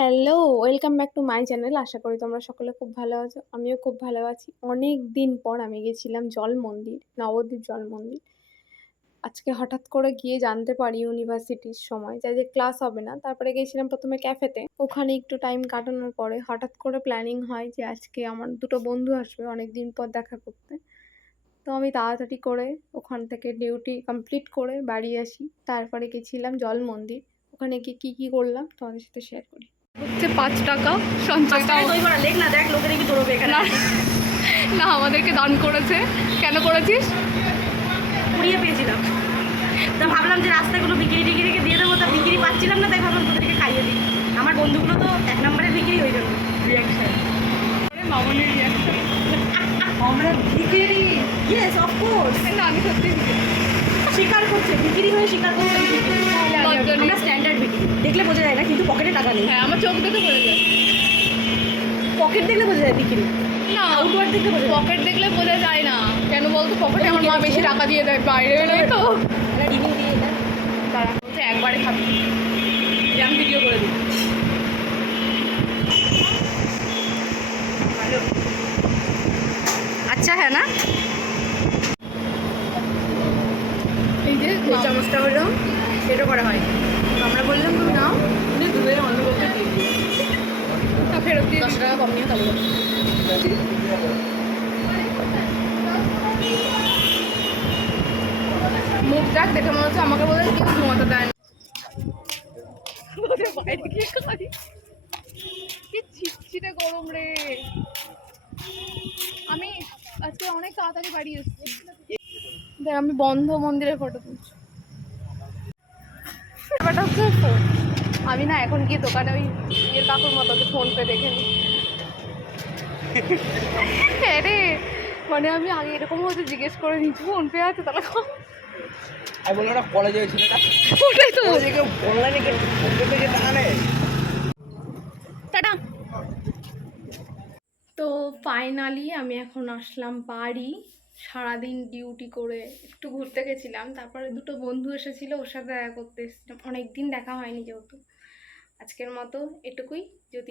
Hello, welcome back to my channel. আশা করি তোমরা সকলে খুব ভালো আছো। আমিও খুব ভালো আছি। অনেকদিন পর আমি গেছিলাম জল মন্দির, নবদ্বীপ জল মন্দির। আজকে হঠাৎ করে গিয়ে জানতে পারি ইউনিভার্সিটির সময় যে ক্লাস হবে না। তারপরে গেছিলাম ১ম এ ক্যাফেতে। ওখানে একটু টাইম কাটানোর পরে হঠাৎ করে প্ল্যানিং হয় যে আজকে আমার ২ টো বন্ধু আসবে অনেকদিন পর দেখা করতে। তো আমি তাড়াতাড়ি করে ওখান থেকে ডিউটি কমপ্লিট করে বাড়ি আসি। তারপরে গেছিলাম জল মন্দির। ওখানে গিয়ে কী করলাম তোমাদের সাথে শেয়ার করি। হচ্ছে ৫ টাকা সঞ্চয়টা লেখ না, দেখ লোকে দেখি তোর এখানে না আমাদেরকে দান করেছে। কেন করেছিস? কুড়িয়ে পেয়েছিলাম, তা ভাবলাম যে রাস্তায় কোনো বিক্রি টিকিরিকে দিয়ে দেবো, তা বিক্রি পাচ্ছিলাম না, তাই ভাবলাম তোদেরকে খাইয়ে দিই। আমার বন্ধুগুলো তো ১ নম্বরের বিক্রি ওই জন্য রিয়াকশন, মামনের রিয়াকশন আমরা বিক্রি। ইয়েস অফকোর্স, না আমি সত্যি স্বীকার করছে, বিক্রি হয়ে স্বীকার করছে আমরা স্ট্যান্ডার্ড বিক্রি। দেখলে বোঝা যায় না, কিন্তু পকেটে টাকা নেই। হ্যাঁ আমার চোখ দেখে বোঝা যায়, পকেট দেখলে বোঝা যায় বিক্রি, না আউটওয়ার্ড দেখলে বোঝা যায়। পকেট দেখলে বোঝা যায় না। কেন বলতো? পকেটে আমার মা বেশি টাকা দিয়ে দেয়, বাইরে বেরোয় তো। রিভিউ দিয়ে এটা তারা বলছে একবারে খাবি, আমি ভিডিও করে দিই। ভালো, আচ্ছা হ্যাঁ না। এই যে এই চামচটা হলো এটা করা হয়, আমরা বললাম তুমি নাও, দুধের অন্য লোককে দিয়ে দিই, ফেরত দিয়ে 10 টাকা কম নিয়ে তবে মুখ যাক দেখে মনে হচ্ছে আমাকে বলে কেউ ঘুমাতে দেয় না। বাইরে গিয়ে খাই, কি ছিটছিটে গরম রে। আমি আজকে অনেক তাড়াতাড়ি বাড়ি এসেছি। দেখ আমি বন্ধ মন্দিরের ফটো তুলছি। ব্যাপারটা হচ্ছে ফোন, আমি না এখন গিয়ে দোকানে ওই ইয়ের কাকুর মতো ফোনপে দেখে নিই। হ্যাঁ রে, মানে আমি আগে এরকম হচ্ছে জিজ্ঞেস করে নিচ্ছি ফোনপে আছে তাহলে আমি বললাম না কলেজে ওই ছেলেটা ওটাই তো। কেউ অনলাইনে থেকে টাকা নেয়। টাটা। তো ফাইনালি আমি এখন আসলাম বাড়ি। সারাদিন ডিউটি করে একটু ঘুরতে গেছিলাম, তারপরে 2 টো বন্ধু এসেছিলো, ওর সাথে দেখা করতে এসেছিলাম। অনেকদিন দেখা হয়নি যেহেতু। আজকের মতো এটুকুই। যদি